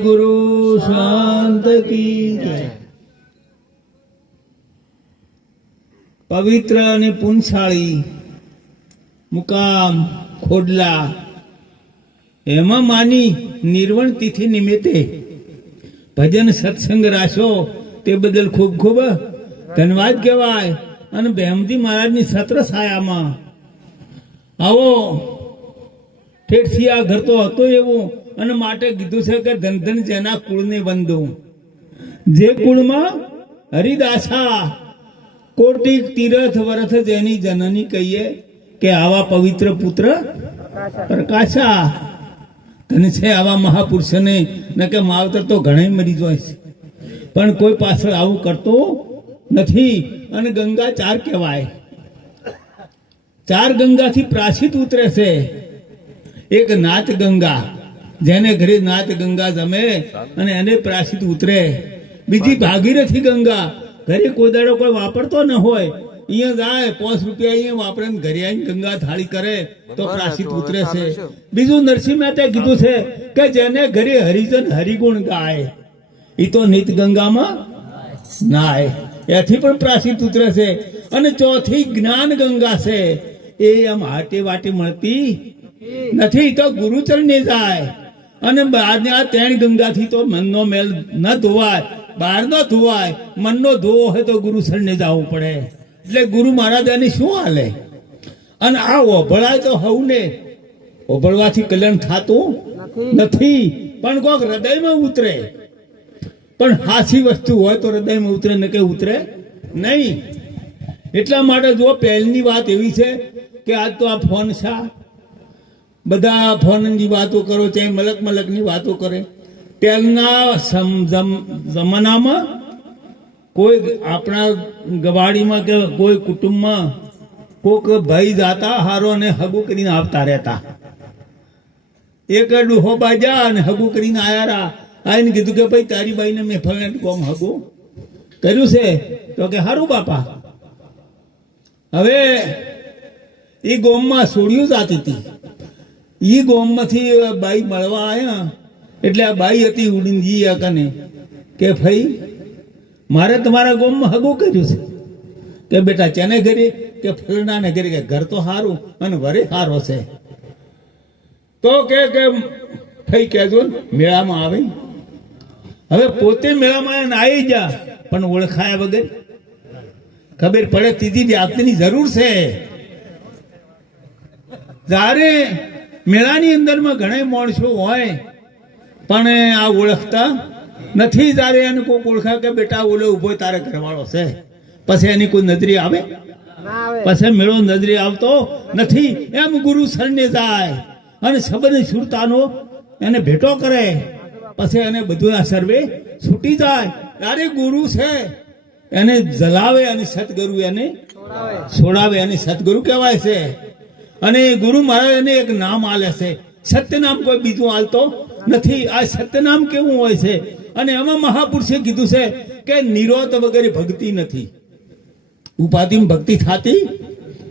ગુરુ શાંત કી પવિત્ર અને પુનશાળી મુકામ ખોડલા એમાં માની નિર્વણ તિથિ નિમિત્તે ભજન સત્સંગ રાશો તે બદલ ખૂબ ખૂબ ધન્યવાદ કહેવાય અને બહેમજી મહારાજની સત્ર છાયામાં આવો ઠેઠથી આ ઘર તો હતો એવું અને માટે કીધું છે કે ધનધન ધન જેના કુળને વંદું જે કુળમાં હરિદાસા કોટિક તીરથ વરથ જેની જનની કહીએ કે આવા પવિત્ર પુત્ર પ્રકાશા. ધન છે આવા મહાપુરુષને, ન કે માવતર તો ઘણા મરી જાય છે. પણ કોઈ પાછળ આવું કરતો નથી. અને ગંગા ચાર કહેવાય. ચાર ગંગાથી પ્રાચિત ઉતરે છે. એક નાચ ગંગા. જેને ઘરે નાત ગંગા જમે અને એને પ્રાસિત ઉતરે. બીજી ભાગીરથી ગંગા. ઘરે કોઈ દાડો કોઈ વાપરતો ન હોય. અહીંયા જાય પાંચ રૂપિયા અહીંયા વાપરે ને ઘરે આવીને ગંગા થાળી કરે તો પ્રાસિત ઉતરે છે. બીજું નરસિંહ મહેતાએ કીધું છે કે જેને ઘરે હરિજન હરિગુણ ગાય એ તો નિત ગંગામાં નાય. એથી પણ પ્રાસિત ઉતરે છે. અને ચોથી જ્ઞાન ગંગા છે. એ આમ હાટે વાટે મળતી નથી તો ગુરુચરણે જાય. અને બહારને આ ત્રણ ગંગાથી તો મનનો મેલ ન ધોવાય બહારનો ધોવાય મનનો ધોવો હોય તો ગુરુચરણે જવું પડે. એટલે ગુરુ મહારાજાની શું હાલે? અને આ ઓભળાય તો હવને. ઓભળવાથી કલ્યાણ થતું નથી. પણ કોક હૃદયમાં ઉતરે. પણ હાસી વસ્તુ હોય તો હૃદયમાં ઉતરે ને કે ઉતરે નહીં. એટલા માટે જો પહેલની વાત એવી છે કે આજ તો આ ફોન શા બધા ફોનની વાતો કરો, ચાહે મલક મલકની વાતો કરે. પહેલના જમાનામાં કોઈ આપણા ગવાડીમાં કે કોઈ કુટુંબમાં કોક ભાઈ જાતા હારો અને હગુ કરીને આવતા રહેતા. એક ડુહો બાજા અને હગુ કરીને આયા આવીને કીધું કે ભાઈ, તારી બાઈને મેં ફરણ કોમ હગુ કર્યું છે? તો કે હારું બાપા. હવે એ ગોમમાં સોડિયું જાતી હતી. એ ગોમમાંથી બાઈ મળવા આવ્યા એટલે આ બાઈ હતી ઉડીનજી કને કે ભાઈ, મારે તમારા ગોમમાં હગું કર્યું છે. કે બેટા ચેને ઘરે? કે ફલનાને ઘરે? કે ઘર તો સારું અને વરે સારો છે. તો કે કે થઈ કહેજો મેળામાં આવે. હવે પોતે મેળામાં આવી જા, પણ ઓળખાયા વગર. ખબર પડે, તીધી જાતની જરૂર છે. જ્યારે મેળાની અંદરમાં ઘણા માણસો હોય પણ આ ઓળખતા નથી તારે એને કોઈ ઓળખા કે બેટા ઓલો ઊભો તારે ઘરવાળો છે. પછી એની કોઈ નજરી આવે? પછી મેળો નજરી આવતો નથી. એમ ગુરુ શરણે જાય અને સબને સુરતાનો એને ભેટો કરે. પછી એને બધું આ સર્વે છૂટી જાય. ત્યારે ગુરુ છે એને જલાવે અને સદગુરુ એને છોડાવે. અને સદગુરુ કહેવાય છે. અને ગુરુ મહારાજને એક નામ આલે છે. સત્યનામ કોઈ બીજું આલતો નથી. આ સત્યનામ કેવું હોય છે? અને એમાં મહાપુરુષે કીધું છે કે નિરોધ વગેરે ભક્તિ નથી. ઉપાધિમાં ભક્તિ થતી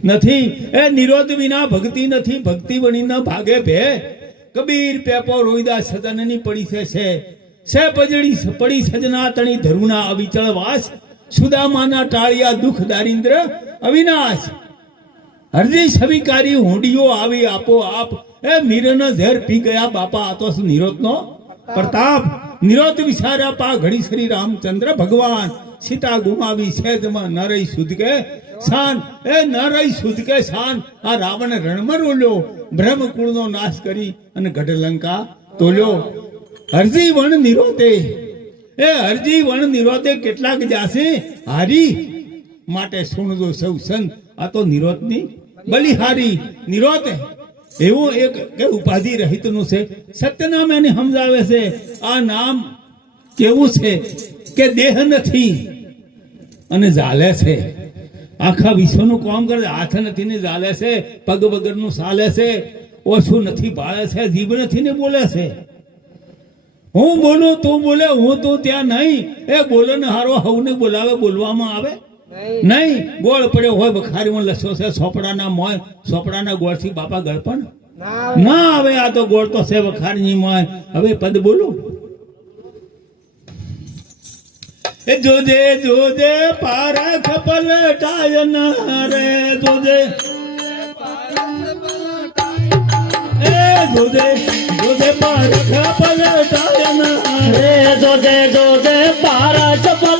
નથી. એ નિરોધ વિના ભક્તિ નથી. ભક્તિ વણી ન ભાગે ભે. કબીર પેપો રોહિદાસ સદનની પડી છે છે. સે પજડી પડી સજના તણી ધરુના અવિચળ વાસ. સુદામાના ટાળિયા દુઃખ દારિદ્ર અવિનાશ. હરજી સ્વીકારી હુંડીઓ આવી આપો આપ. એ મીરના ઝેર પી ગયા બાપા, આ તો શું નિરોધનો? પ્રતાપ, નિરોધ વિચાર્યા પા ઘડી શ્રી રામચંદ્ર ભગવાન. સીતા ગુમાવી છેદમાં ન રહી સુધ કે શાન એ ન રહી સુધ કે શાન આ રાવણ રણમાં રોલ્યો. બ્રહ્મકુળનો નાશ કરી અને ગઢલંકા તોલ્યો. હરજી વણ નિરોતે એ હરજી વણ નિરોતે કેટલાક જાશે હારી. માટે સુણજો સૌ સંત. આ તો નિરોધની બલિહારી નિરોત. એવું એક કે ઉપાધિ રહિતનું છે. સત્ય નામ એને સમજાવે છે. આ નામ કેવું છે કે દેહ નથી અને ઝાલે છે. આખા વિશ્વનું કામ કરે, હાથ નથી ને ચાલે છે, પગ વગરનું ચાલે છે, ઓછું નથી ભાળે છે, જીભ નથી ને બોલે છે. હું બોલું, તું બોલે, હું તું ત્યાં નહીં. એ બોલે ને હારો હવને બોલાવે, બોલવામાં આવે. નહીં ગોળ પડ્યો હોય બખારીમાં લસ્યો છે સોપડાના મોય સોપડાના ગોળથી બાપા ગળપણ ના હવે આ તો ગોળ તો છે વખારની મોય હવે પદ બોલો જોજે જોજે પારા ખપલ ટાયન રે જોજે જોજે જોજે પારા ખપલ ટાયન રે જોજે જોજે પારા ખપલ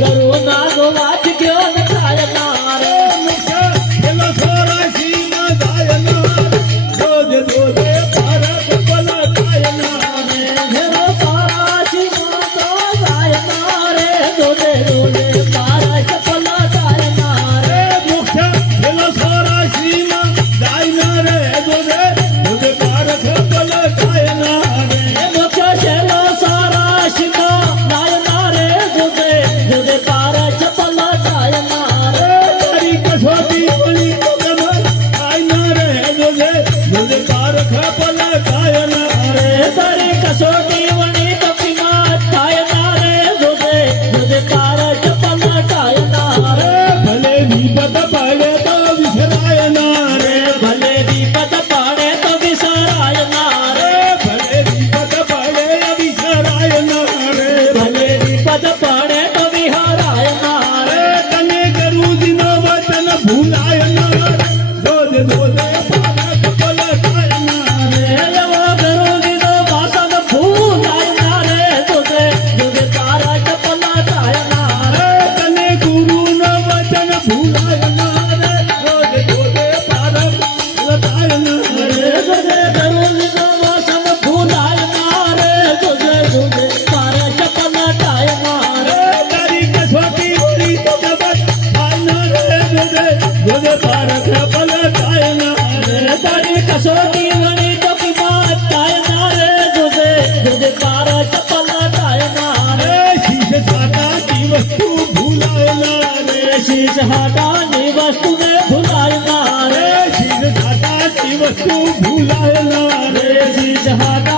દરુના ગો વાચ ગયો વસ્તુ ભૂલાય રે જી જહાદા